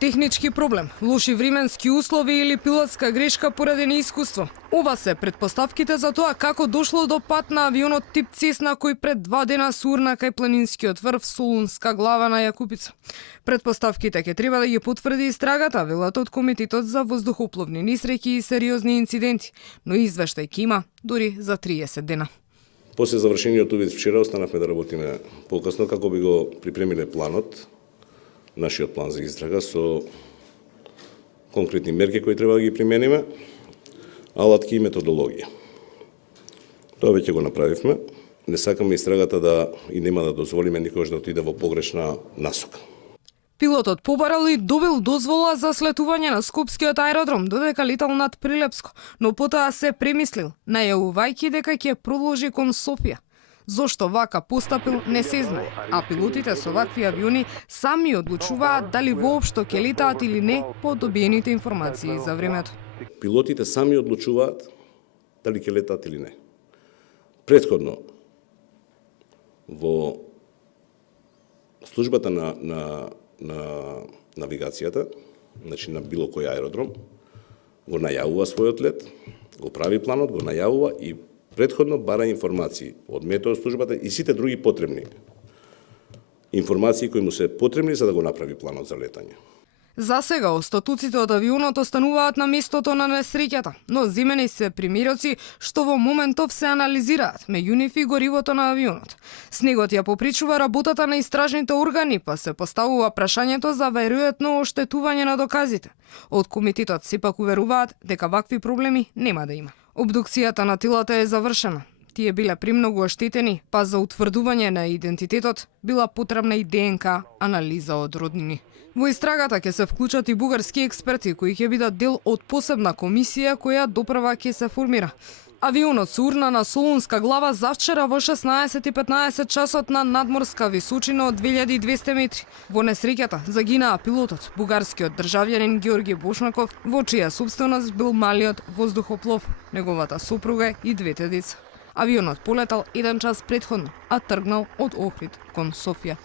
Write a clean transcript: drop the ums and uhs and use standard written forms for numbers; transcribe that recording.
Технички проблем, лоши временски услови или пилотска грешка поради неискуство. Ова се претпоставките за тоа како дошло до пат на авионот тип Цесна кој пред 2 дена сурна кај планинскиот врв Солунска глава на Јакупица. Претпоставките ќе треба да ги потврди истрагата, велат од Комитетот за воздухопловни несреќи и сериозни инциденти, но извештај ќе има дури за 30 дена. После завршениот увид вчера останавме да работиме покасно како би го припремиле планот, нашиот план за истрага со конкретни мерки кои треба да ги примениме, алатки и методологија. Тоа веќе го направивме. Не сакаме истрагата да и нема да дозволиме никогаш да отиде во погрешна насока. Пилотот побарал и добил дозвола за слетување на Скопскиот аеродром додека летал над Прилепско, но потоа се премислил, најавувајќи дека ќе продолжи кон Софија. Зошто вака постапил не се знае, а пилотите со вакви авиони сами одлучуваат дали воопшто ќе летаат или не по добиените информации за времето. Пилотите сами одлучуваат дали ќе летаат или не. Претходно, во службата на навигацијата, значи на било кој аеродром, го најавува својот лет, го прави планот, го најавува и претходно бара информации од метеослужбата и сите други потребни информации кои му се потребни за да го направи планот за летање. За сега остатуците од авионот остануваат на местото на несреќата, но земени се примероци што во моментов се анализираат, меѓу нив и горивото на авионот. Снегот ја попречува работата на истражните органи, па се поставува прашањето за веројатно оштетување на доказите. Од комитетот сепак уверуваат дека вакви проблеми нема да има. Обдукцијата на телата е завршена. Тие биле премногу оштетени, па за утврдување на идентитетот била потребна и ДНК анализа од роднини. Во истрагата ќе се вклучат и бугарски експерти кои ќе бидат дел од посебна комисија која допрва ќе се формира. Авионот се урна на Солунска глава завчера во 16:15 часот на надморска височина од 2200 метри. Во несреќата загинаа пилотот, бугарскиот државјанин Георги Бошнаков, во чија собственост бил малиот воздухоплов, неговата сопруга и двете деца. Авионот полетал 1 час претходно, а тргнал од Охрид кон Софија.